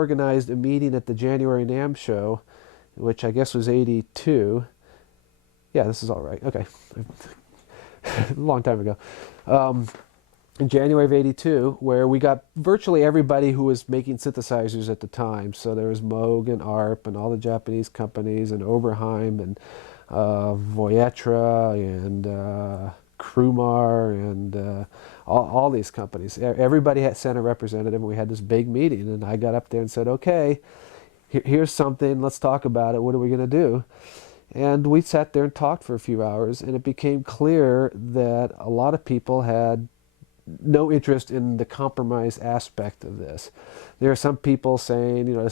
organized a meeting at the January NAMM show, which I guess was 82. Yeah, this is all right. Okay. A long time ago. In January of 82, where we got virtually everybody who was making synthesizers at the time. So there was Moog and ARP and all the Japanese companies and Oberheim and Voyetra and Krumar and all these companies. Everybody had sent a representative, and we had this big meeting. And I got up there and said, okay, here's something. Let's talk about it. What are we going to do? And we sat there and talked for a few hours, and it became clear that a lot of people had no interest in the compromise aspect of this. There are some people saying, you know,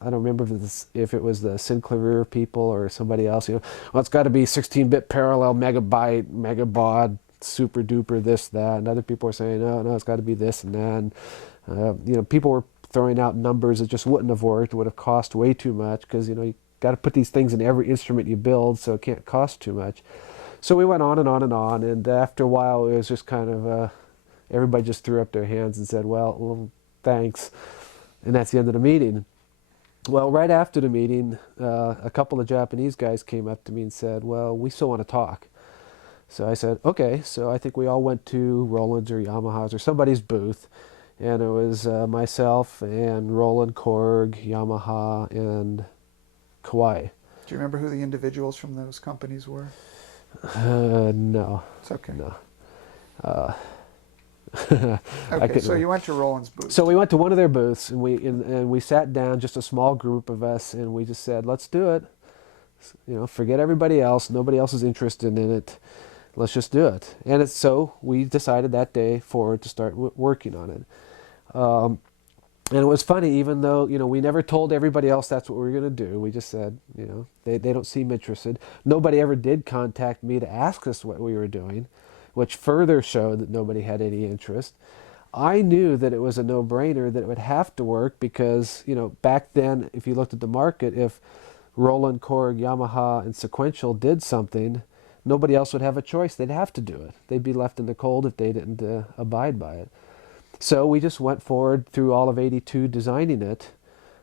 I don't remember if it was the Sinclair people or somebody else, you know, well, it's got to be 16-bit parallel, megabyte, megabaud, super duper, this, that. And other people are saying, no, it's got to be this and that. And, you know, people were throwing out numbers that just wouldn't have worked, would have cost way too much, because, you know, you got to put these things in every instrument you build, so it can't cost too much. So we went on and on and on, and after a while it was just kind of, everybody just threw up their hands and said, well, thanks. And that's the end of the meeting. Well, right after the meeting, a couple of Japanese guys came up to me and said, well, we still want to talk. So I said, okay. So I think we all went to Roland's or Yamaha's or somebody's booth, and it was myself and Roland, Korg, Yamaha, and Kawai. Do you remember who the individuals from those companies were? No. It's okay. No. Okay, so you went to Roland's booth. So we went to one of their booths, and we sat down, just a small group of us, and we just said, let's do it. You know, forget everybody else. Nobody else is interested in it. Let's just do it. And so we decided that day forward to start working on it. And it was funny, even though, you know, we never told everybody else that's what we were going to do. We just said, you know, they don't seem interested. Nobody ever did contact me to ask us what we were doing, which further showed that nobody had any interest. I knew that it was a no-brainer, that it would have to work because, you know, back then, if you looked at the market, if Roland, Korg, Yamaha, and Sequential did something, nobody else would have a choice. They'd have to do it. They'd be left in the cold if they didn't abide by it. So we just went forward through all of 82 designing it,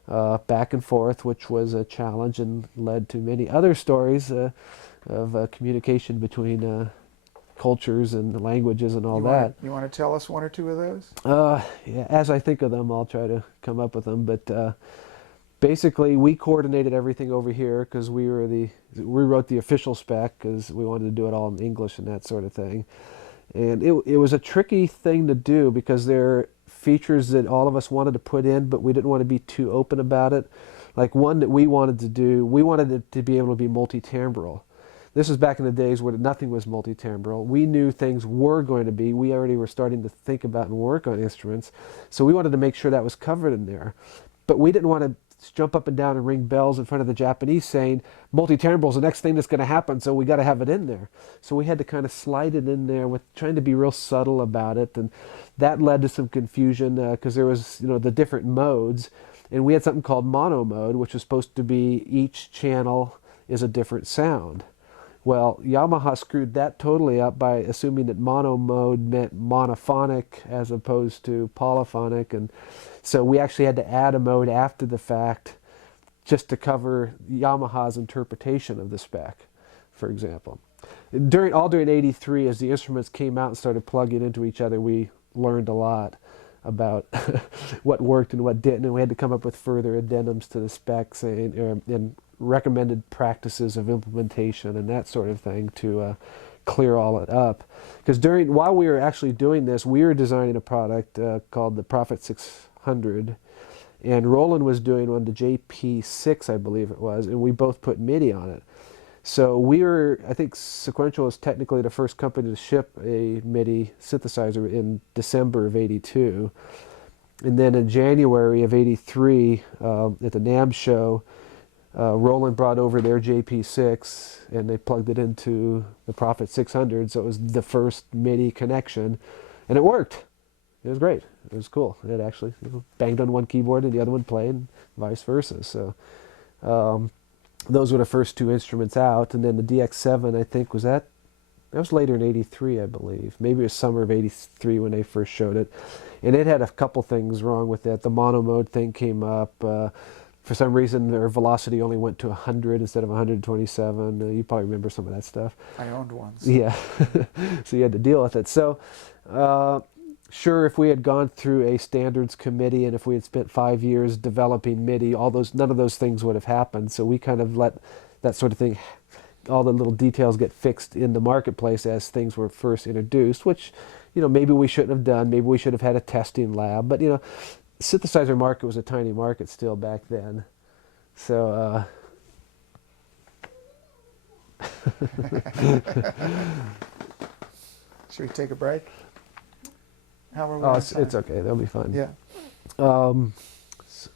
back and forth, which was a challenge and led to many other stories of communication between cultures and languages and all that. You want to tell us one or two of those? Yeah, as I think of them, I'll try to come up with them. But basically, we coordinated everything over here because we wrote the official spec because we wanted to do it all in English and that sort of thing. And it was a tricky thing to do because there are features that all of us wanted to put in, but we didn't want to be too open about it. Like one that we wanted to do, we wanted it to be able to be multi-timbral. This was back in the days where nothing was multi-timbral. We knew things were going to be. We already were starting to think about and work on instruments. So we wanted to make sure that was covered in there. But we didn't want to jump up and down and ring bells in front of the Japanese saying multi-timbral is the next thing that's going to happen, so we got to have it in there. So we had to kind of slide it in there with trying to be real subtle about it, and that led to some confusion because there was, you know, the different modes, and we had something called mono mode, which was supposed to be each channel is a different sound. Well, Yamaha screwed that totally up by assuming that mono mode meant monophonic as opposed to polyphonic, and so we actually had to add a mode after the fact just to cover Yamaha's interpretation of the spec, for example. During 83, as the instruments came out and started plugging into each other, we learned a lot about what worked and what didn't, and we had to come up with further addendums to the spec saying, and recommended practices of implementation and that sort of thing to clear all it up. Because while we were actually doing this, we were designing a product called the Prophet 600, and Roland was doing one, the JP6, I believe it was, and we both put MIDI on it. So I think Sequential was technically the first company to ship a MIDI synthesizer in December of 82. And then in January of 83, at the NAMM show, Roland brought over their JP6 and they plugged it into the Prophet 600, so it was the first MIDI connection, and it worked. It was great. It was cool. It actually banged on one keyboard and the other one played, and vice versa. So those were the first two instruments out, and then the DX7, I think, was that That was later in '83, I believe. Maybe it was summer of '83 when they first showed it. And it had a couple things wrong with it. The mono mode thing came up. For some reason, their velocity only went to 100 instead of 127. You probably remember some of that stuff. I owned one. So. Yeah. So you had to deal with it. So, sure, if we had gone through a standards committee and if we had spent 5 years developing MIDI, none of those things would have happened. So we kind of let that sort of thing, all the little details get fixed in the marketplace as things were first introduced, which, maybe we shouldn't have done. Maybe we should have had a testing lab. But, synthesizer market was a tiny market still back then. So, should we take a break? How are we? Oh, it's okay. That'll be fine. Yeah.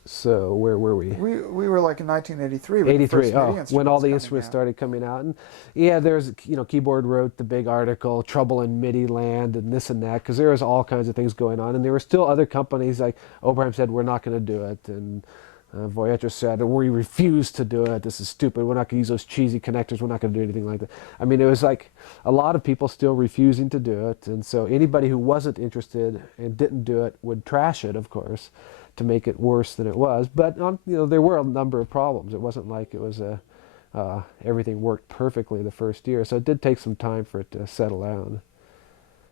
So where were we? We were like in 1983. 83. When all the coming instruments out. started coming out, and yeah, there's Keyboard wrote the big article, "Trouble in MIDI Land," and this and that, because there was all kinds of things going on, and there were still other companies like Oberheim said, "We're not going to do it," and Voyager said, "We refuse to do it. This is stupid. We're not going to use those cheesy connectors. We're not going to do anything like that." I mean, it was like a lot of people still refusing to do it, and so anybody who wasn't interested and didn't do it would trash it, of course, to make it worse than it was. But there were a number of problems. It wasn't like it was everything worked perfectly the first year. So it did take some time for it to settle down.